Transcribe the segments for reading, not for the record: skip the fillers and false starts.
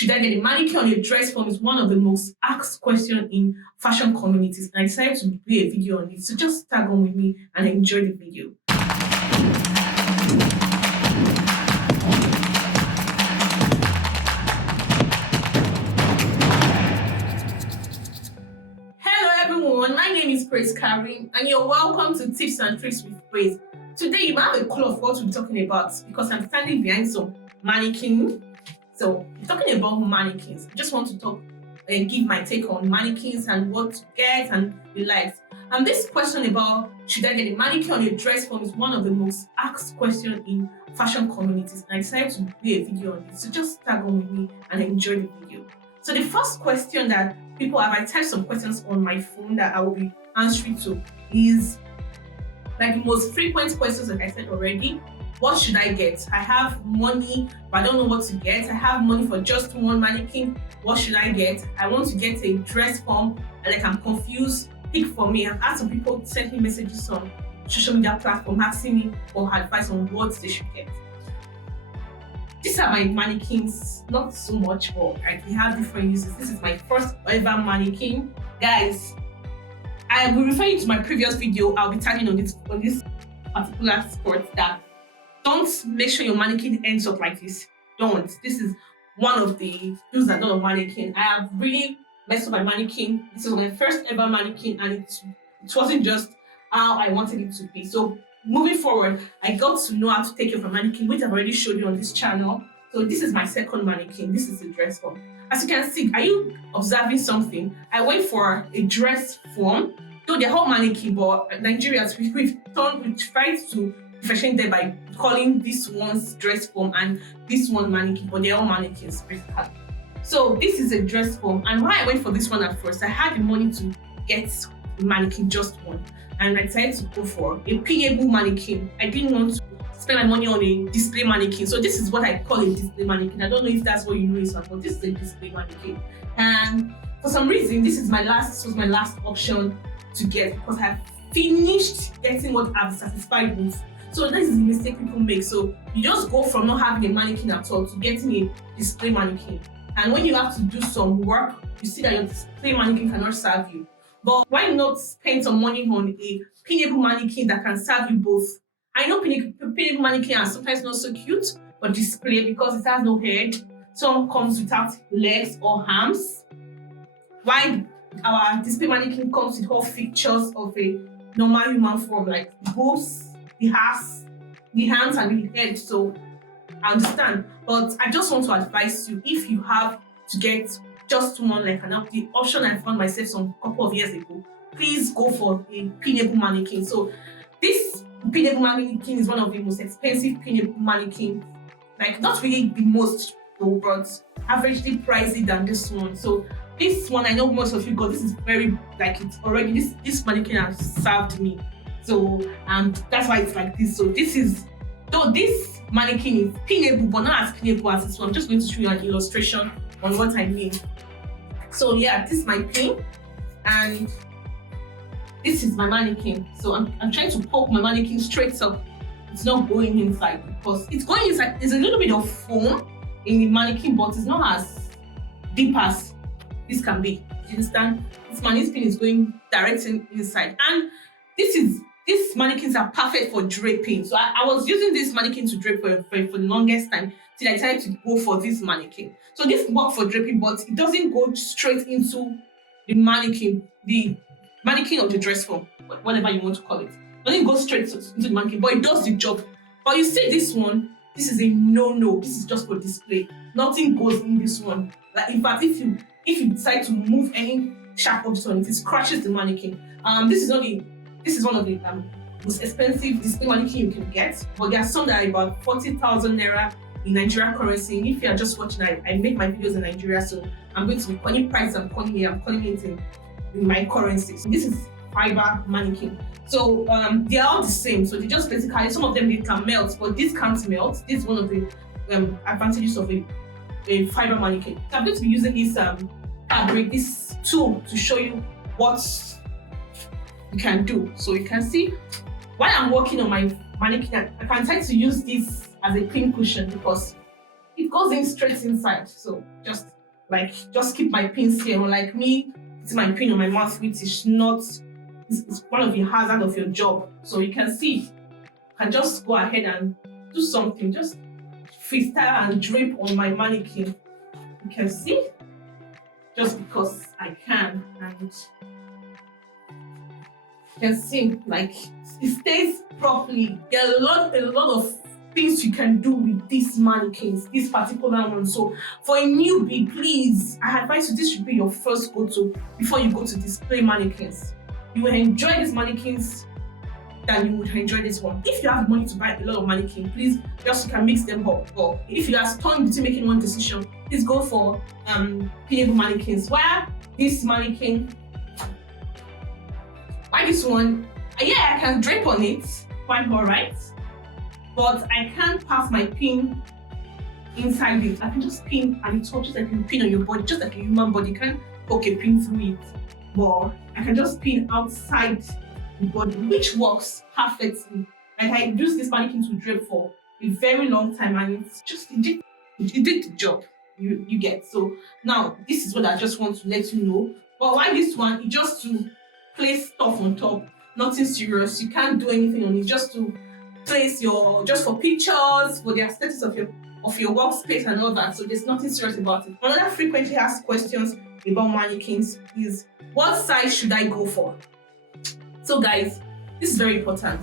Should I get a mannequin on a dress form is one of the most asked questions in fashion communities, and I decided to do a video on it. So just tag on with me and enjoy the video. Hello everyone, my name is Praiz and you're welcome to Tips and Tricks with Praiz. Today you might have a clue of what we're talking about because I'm standing behind some mannequin. So we're talking about mannequins. I just want to talk and give my take on mannequins and what to get and the likes. And this question about should I get a mannequin on a dress form is one of the most asked questions in fashion communities, and I decided to do a video on it. So just tag on with me and enjoy the video. So the first question that people have, I typed some questions on my phone that I will be answering to, is like the most frequent questions, like I said already. What should I get? I have money, but I don't know what to get. I have money for just one mannequin. What should I get? I want to get a dress form, and like I'm confused. Pick for me. I've had some people send me messages on social media platform asking me for advice on what they should get. These are my mannequins, not so much, but like they have different uses. This is my first ever mannequin. Guys, I will refer you to my previous video. I'll be tagging on this particular sport that don't make sure your mannequin ends up like this. Don't. This is one of the do's and don'ts of mannequin. I have really messed up my mannequin. This is my first ever mannequin, and it wasn't just how I wanted it to be. So moving forward, I got to know how to take care of a mannequin, which I've already showed you on this channel. So this is my second mannequin. This is a dress form. As you can see, are you observing something? I went for a dress form. Though they're all mannequin, but Nigerians, we've tried to differentiate them by calling this one's dress form and this one mannequin, but they're all mannequins basically. So this is a dress form, and why I went for this one at first, I had the money to get a mannequin, just one, and I decided to go for a pinnable mannequin. I didn't want to spend my money on a display mannequin. So this is what I call a display mannequin. I don't know if that's what you know it, but this is a display mannequin. And for some reason, this was my last option to get because I finished getting what I'm satisfied with. So this is the mistake people make. So you just go from not having a mannequin at all to getting a display mannequin. And when you have to do some work, you see that your display mannequin cannot serve you. But why not spend some money on a pinnable mannequin that can serve you both? I know pinnable mannequin are sometimes not so cute, but display because it has no head. Some comes without legs or arms. While our display mannequin comes with all features of a normal human form, like the boobs, the ass, the hands, and the head. So I understand, but I just want to advise you, if you have to get just one, like the option I found myself some couple of years ago, please go for a pinnable mannequin. So this pinnable mannequin is one of the most expensive pinnable mannequin, like not really the most though, but averagely pricey than this one. So this one, I know most of you got. This is very, like, it's already, this mannequin has served me. So that's why it's like this. So this mannequin is pinnable, but not as pinnable as this one. I'm just going to show you an illustration on what I mean. So yeah, this is my pin, and this is my mannequin. So I'm trying to poke my mannequin straight up. It's not going inside because it's going inside. There's a little bit of foam in the mannequin, but it's not as deep as this can be. You understand? This mannequin is going directly inside, and these mannequins are perfect for draping. So I was using this mannequin to drape for the longest time till I decided to go for this mannequin. So this works for draping, but it doesn't go straight into the mannequin or the dress form, whatever you want to call it. It doesn't go straight into the mannequin, but it does the job. But you see this one, this is a no-no. This is just for display. Nothing goes in this one. Like, in fact, if you decide to move any sharp object on it, it scratches the mannequin. This is one of the most expensive display mannequin you can get, but there are some that are about 40,000 naira in Nigerian currency. And if you are just watching, I make my videos in Nigeria, so I'm going to be calling price. I'm calling it in my currency. So this is fiber mannequin. So they are all the same. So they just basically, some of them they can melt, but this can't melt. This is one of the advantages of a fiber mannequin. So I'm going to be using this fabric, this tool, to show you what you can do. So you can see while I'm working on my mannequin, I can try to use this as a pin cushion because it it goes in straight inside. So just keep my pins here. Unlike me, it's my pin on my mouth, which is not, it's one of the hazards of your job. So you can see, you can just go ahead and do something, just freestyle and drape on my mannequin. You can see, just because I can, and you can see like it stays properly. There are a lot of things you can do with these mannequins, this particular one. So for a newbie, please, I advise you, this should be your first go-to before you go to display mannequins. You will enjoy these mannequins than you would enjoy this one. If you have money to buy a lot of mannequins, please, just you can mix them up. Or if you are torn between making one decision, please go for pinnable mannequins. Why this mannequin? Why this one? Yeah, I can drape on it, quite alright. But I can't pass my pin inside it. I can just pin and it touches like you pin on your body, just like a human body. You can't poke a pin through it. But I can just pin outside the body, which works perfectly. Like I used this mannequin to drape for a very long time, and it's just it did the job. You get. So now this is what I just want to let you know. But why this one? It's just to place stuff on top. Nothing serious. You can't do anything on it. Just to place just for pictures, for the aesthetics of your workspace and all that. So there's nothing serious about it. Another frequently asked questions about mannequins is, what size should I go for? So guys, this is very important.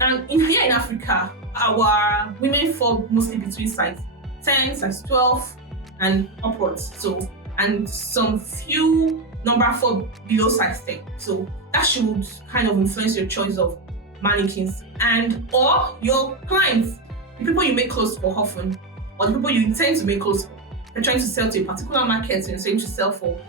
And here in Africa, our women fall mostly between size 10, size 12 and upwards. So, and some few number fall below size 10. So that should kind of influence your choice of mannequins, and or your clients, the people you make clothes for often, or the people you intend to make clothes for. You're trying to sell to a particular market, and you're trying to sell for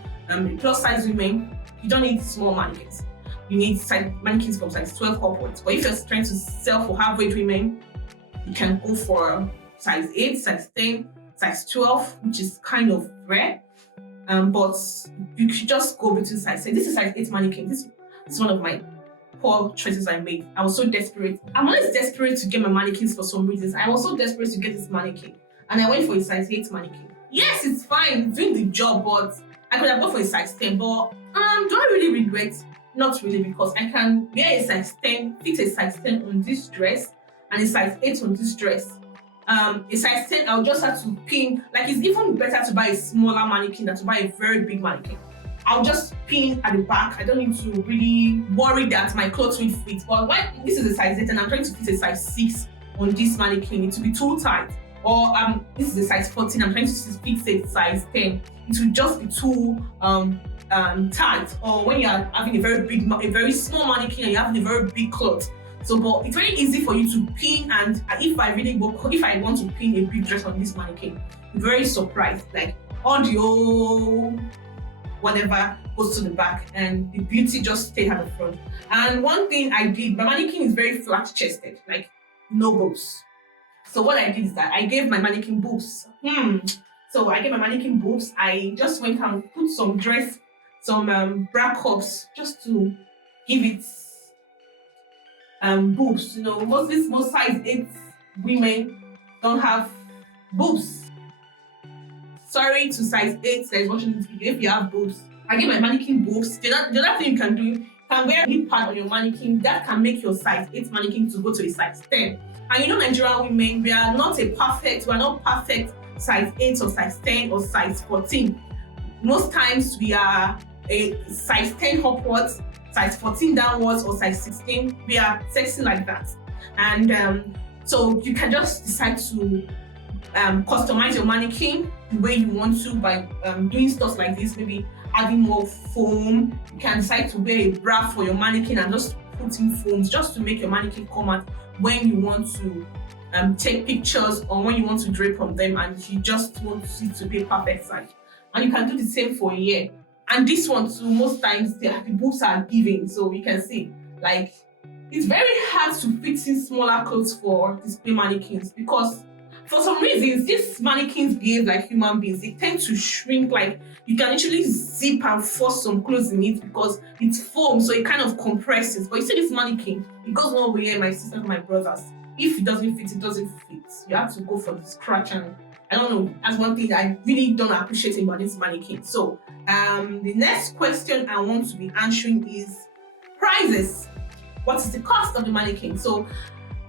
plus size women. You don't need small mannequins. You need mannequins from size 12 upwards. But if you're trying to sell for half-weight women, you can go for size 8, size 10, size 12, which is kind of rare. But you should just go between size 10. This is size 8 mannequin. This is one of my poor choices I made. I was so desperate. I'm always desperate to get my mannequins for some reasons. I was so desperate to get this mannequin, and I went for a size 8 mannequin. Yes, it's fine, it's doing the job, but I could have gone for a size 10. But do I really regret? Not really, because I can wear a size 10, fit a size 10 on this dress, and a size 8 on this dress. A size 10, I'll just have to pin. Like, it's even better to buy a smaller mannequin than to buy a very big mannequin. I'll just pin at the back. I don't need to really worry that my clothes will fit. But why this is a size 8 and I'm trying to fit a size 6 on this mannequin, it will be too tight. Or this is a size 14, I'm trying to fit a size 10. It will just be too tight. Or when you are having a very small mannequin and you're having a very big cloth. So, but it's very easy for you to pin, and if I want to pin a big dress on this mannequin, I'm very surprised. Like all the whatever goes to the back, and the beauty just stayed at the front. And one thing I did, my mannequin is very flat chested, like no boobs. So what I did is that I gave my mannequin boobs. So I gave my mannequin boobs. I just went and put some bra cups just to give it boobs. You know, most size 8 women don't have boobs. Sorry to size 8 that is watching this video. If you have boobs, I give my mannequin boobs. The other thing you can do, you can wear a hip pad on your mannequin. That can make your size 8 mannequin to go to a size 10. And you know, Nigerian women, we are not perfect size 8 or size 10 or size 14. Most times we are a size 10 upwards, size 14 downwards, or size 16. We are sexy like that. And so you can just decide to customize your mannequin the way you want to by doing stuff like this, maybe adding more foam. You can decide to wear a bra for your mannequin and just put in foams just to make your mannequin come out when you want to take pictures, or when you want to drape on them and you just want it to be a perfect size. And you can do the same for a year. And this one too, most times the boobs are giving, so you can see, like, it's very hard to fit in smaller clothes for display mannequins, because for some reasons these mannequins behave like human beings. They tend to shrink. Like, you can actually zip and force some clothes in it because it's foam, so it kind of compresses. But you see this mannequin, it goes nowhere. My sister and my brothers, if it doesn't fit, it doesn't fit. You have to go for the scratch and I don't know. That's one thing I really don't appreciate about this mannequin. So the next question I want to be answering is prices. What is the cost of the mannequin? So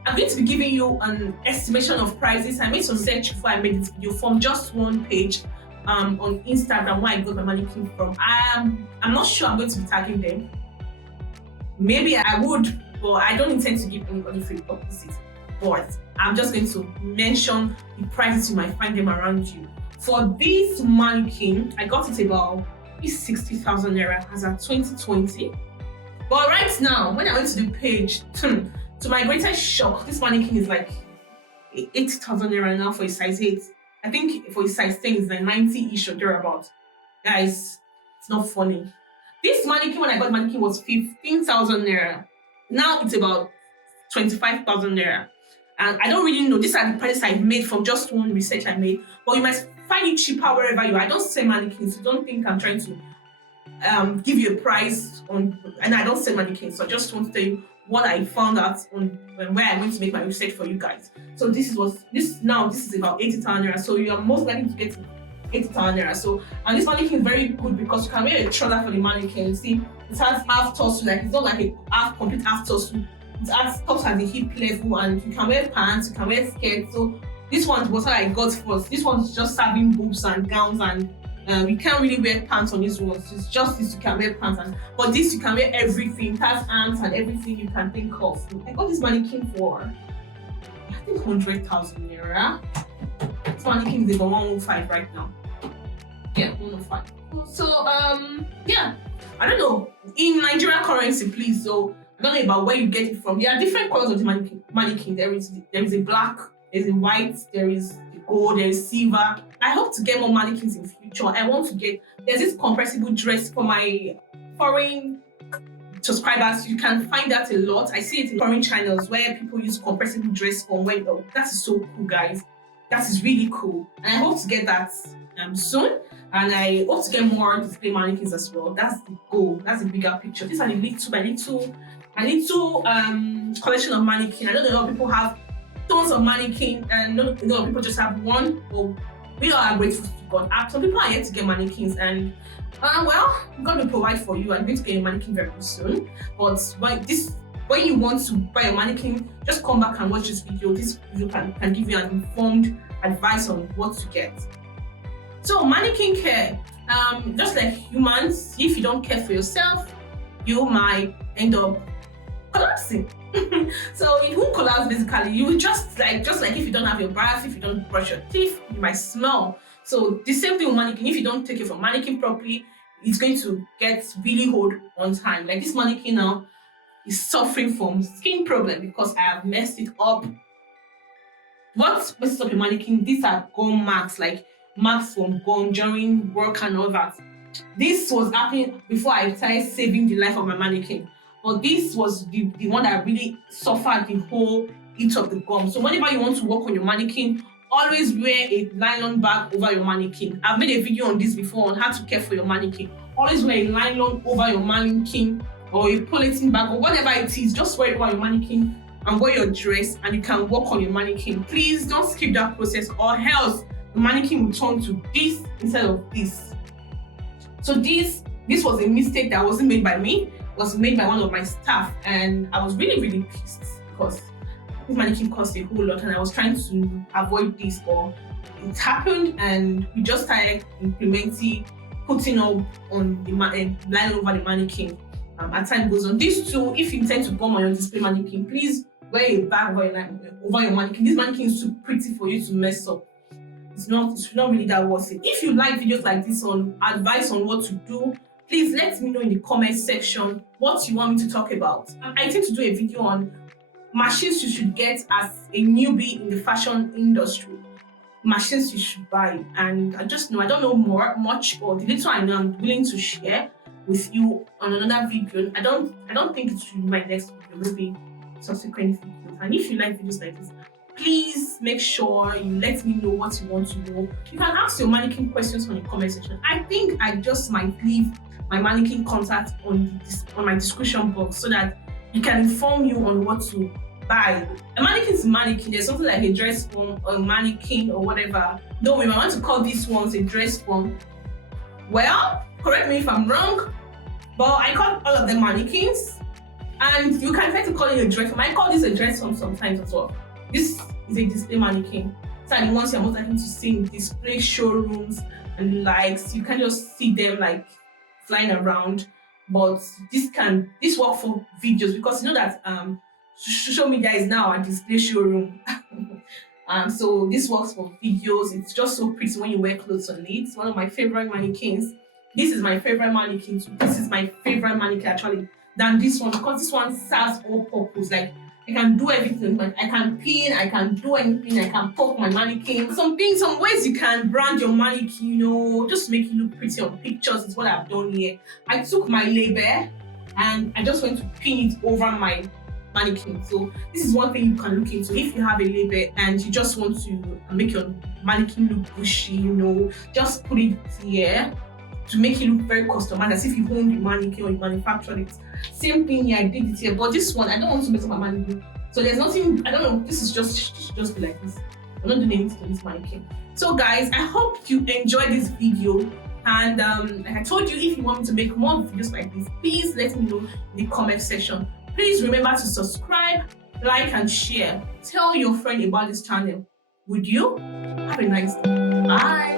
I'm going to be giving you an estimation of prices. I made some search before I made this video from just one page on Instagram where I got my mannequin from. I'm not sure I'm going to be tagging them. Maybe I would, but I don't intend to give anybody free publicity. But I'm just going to mention the prices. You might find them around you. For this mannequin, I got it about 60,000 naira as at 2020. But right now, when I went to the page, to my greatest shock, this mannequin is like 80,000 naira now for a size 8. I think for a size 10 is like 90-ish or thereabouts. Guys, it's not funny. This mannequin, when I got the mannequin, was 15,000 naira. Now it's about 25,000 naira. And I don't really know. These are the prices I've made from just one research I made. But you might find it cheaper wherever you are. I don't sell mannequins. So don't think I'm trying to give you a price on, and I don't sell mannequins. So I just want to tell you what I found out on where I went to make my research for you guys. So this is about 80,000 naira. So you are most likely to get 80,000 naira. So, and this mannequin is very good because you can wear a trouser for the mannequin. You see, it has half torso, like it's not like a complete half torso. It stops at the hip level, and you can wear pants, you can wear skirts. So this one was what I got first. This one's just serving boobs and gowns, and you can't really wear pants on this one. It's just this you can wear pants, but this you can wear everything. It has arms and everything you can think of. So I got this mannequin for I think 100,000 naira. This mannequin is about 105 right now. Yeah, 105. So yeah, I don't know in Nigerian currency, please. So I don't know about where you get it from. There are different colors of the mannequin. There is a black, there's a white, there is the gold, there is silver. I hope to get more mannequins in future. I want to get, there's this compressible dress for my foreign subscribers. You can find that a lot. I see it in foreign channels where people use compressible dress for when, oh, that is so cool, guys. That is really cool. And I hope to get that soon. And I hope to get more display mannequins as well. That's the goal. That's the bigger picture. These are the little collection of mannequin. I don't know a lot of people have tons of mannequin, and a lot of people just have one. But we all are grateful to God. Some people are yet to get mannequins, and well, God will provide for you. I'm going to get a mannequin very soon. But when you want to buy a mannequin, just come back and watch this video. This video can give you an informed advice on what to get. So mannequin care, just like humans, if you don't care for yourself, you might end up collapsing. So it won't collapse basically. You will just like if you don't have your bath, if you don't brush your teeth, you might smell. So the same thing with mannequin. If you don't take care of mannequin properly, it's going to get really old on time. Like this mannequin now is suffering from skin problem because I have messed it up. What messes up your mannequin? These are gum marks, like marks from gum during work and all that. This was happening before I started saving the life of my mannequin. But this was the one that really suffered the whole heat of the gum. So whenever you want to work on your mannequin, always wear a nylon bag over your mannequin. I've made a video on this before on how to care for your mannequin. Always wear a nylon over your mannequin or a polythene bag or whatever it is. Just wear it over your mannequin and wear your dress, and you can work on your mannequin. Please don't skip that process, or else the mannequin will turn to this instead of this. So this was a mistake that wasn't made by me. It was made by one of my staff, and I was really, really pissed because this mannequin cost a whole lot, and I was trying to avoid this, but it happened, and we just started implementing putting up on the line over the mannequin. As time goes on, these two, if you intend to gum on your display mannequin, please wear a bag over your mannequin. This mannequin is too pretty for you to mess up. It's not really that worth it. If you like videos like this on advice on what to do, please let me know in the comment section what you want me to talk about. I intend to do a video on machines you should get as a newbie in the fashion industry. Machines you should buy. And I don't know much, or the little I know I'm willing to share with you on another video. I don't think it should be my next video, maybe subsequent videos. And if you like videos like this, please make sure you let me know what you want to know. You can ask your mannequin questions on the comment section. I think I just might leave my mannequin contact on my description box so that you can inform you on what to buy. A mannequin is a mannequin. There's something like a dress form or a mannequin or whatever. Though we might want to call these ones a dress form. Well, correct me if I'm wrong, but I call all of them mannequins. And you can try to call it a dress form. I call this a dress form sometimes as well. This is a display mannequin. So the ones you're most likely to see in display showrooms and the likes. You can just see them like flying around. But this work for videos, because you know that social media is now a display showroom. So this works for videos. It's just so pretty when you wear clothes on it. It's one of my favorite mannequins. This is my favorite mannequin too. This is my favorite mannequin actually than this one, because this one serves all purpose. Like I can do everything. Like I can pin, I can do anything, I can poke my mannequin. Some ways you can brand your mannequin, you know, just make it look pretty on pictures is what I've done here. I took my label and I just went to pin it over my mannequin. So this is one thing you can look into if you have a label and you just want to make your mannequin look bushy, you know, just put it here to make it look very customized, as if you own the mannequin or you manufactured it. Same thing here, I did it here, but this one I don't want to mess up my mannequin. So there's nothing, I don't know, this is just be like this. I'm not doing anything to this mannequin. So guys, I hope you enjoyed this video. And like I told you, if you want me to make more videos like this, please let me know in the comment section. Please remember to subscribe, like and share. Tell your friend about this channel. Would you? Have a nice day. Bye.